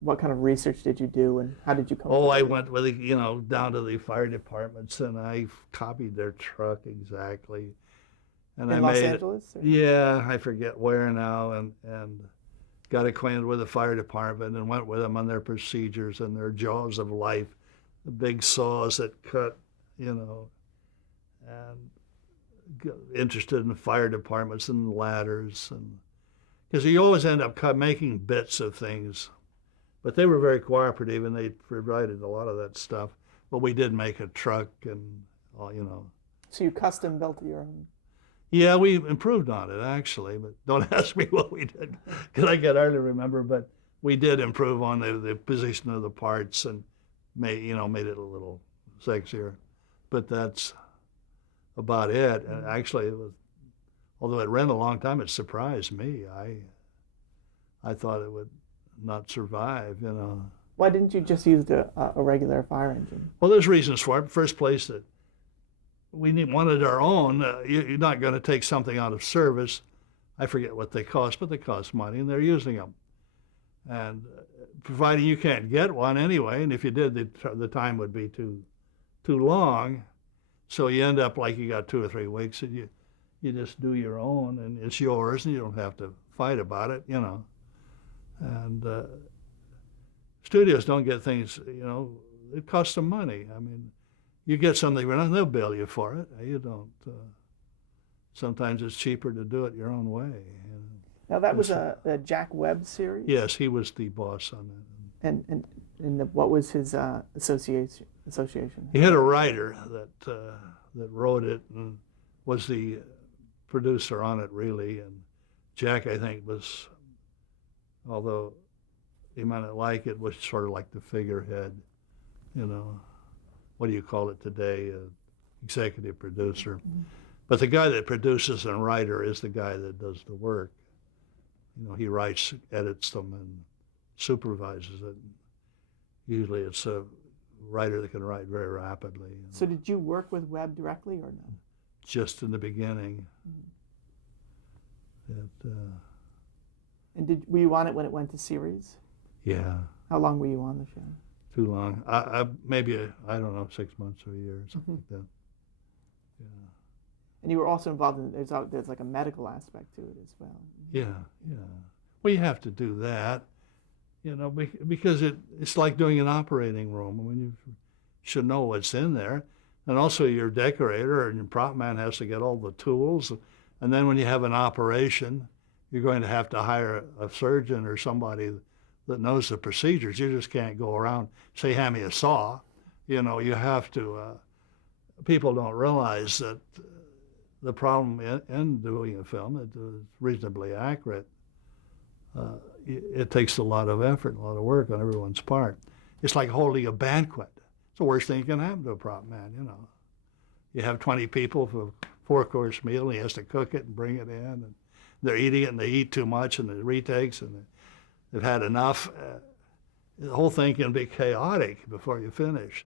What kind of research did you do, and how did you come up Oh, with I it? went with, down to the fire departments and I copied their truck exactly. And I In Los made, Angeles? Or? yeah, I forget where now, and got acquainted with the fire department and went with them on their procedures and their jaws of life, the big saws that cut, you know, and interested in the fire departments and ladders, and because you always end up making bits of things. But they were very cooperative and they provided a lot of that stuff. But we did make a truck and all. So you custom built your own? Yeah, we improved on it actually, but don't ask me what we did because I can hardly remember. But we did improve on the position of the parts and made it a little sexier. But that's about it. And actually, it was, although it ran a long time, it surprised me. I thought it would not survive. Why didn't you just use a regular fire engine? Well, there's reasons for it. First place, that wanted our own. You're not going to take something out of service. I forget what they cost, but they cost money, and they're using them. And providing you can't get one anyway, and if you did, the time would be too long. So you end up like you got 2 or 3 weeks, and you just do your own, and it's yours, and you don't have to fight about it. And studios don't get things. It costs them money. I mean, you get something for nothing, they'll bill you for it. You don't. Sometimes it's cheaper to do it your own way. Now that was a Jack Webb series. Yes, he was the boss on that. And what was his association? He had a writer that wrote it and was the producer on it really. And Jack, I think, was, although he might not like it, was sort of like the figurehead. What do you call it today? Executive producer. Mm-hmm. But the guy that produces and writer is the guy that does the work. He writes, edits them, and supervises it. Usually it's a writer that can write very rapidly. So did you work with Webb directly or no? Just in the beginning. Mm-hmm. And were you on it when it went to series? Yeah. How long were you on the show? Too long. Maybe, I don't know, 6 months or a year, or something like that. Yeah. And you were also involved in, there's like a medical aspect to it as well. Yeah. Well, you have to do that, because it's like doing an operating room. I mean, you should know what's in there. And also your decorator and your prop man has to get all the tools. And then when you have an operation, you're going to have to hire a surgeon or somebody that knows the procedures. You just can't go around, say, hand me a saw. You have to, people don't realize that the problem in doing a film, it is reasonably accurate. It takes a lot of effort, a lot of work on everyone's part. It's like holding a banquet. It's the worst thing that can happen to a prop man, You have 20 people for a 4-course meal, and he has to cook it and bring it in, and they're eating it, and they eat too much, and the retakes, and they've had enough. The whole thing can be chaotic before you finish.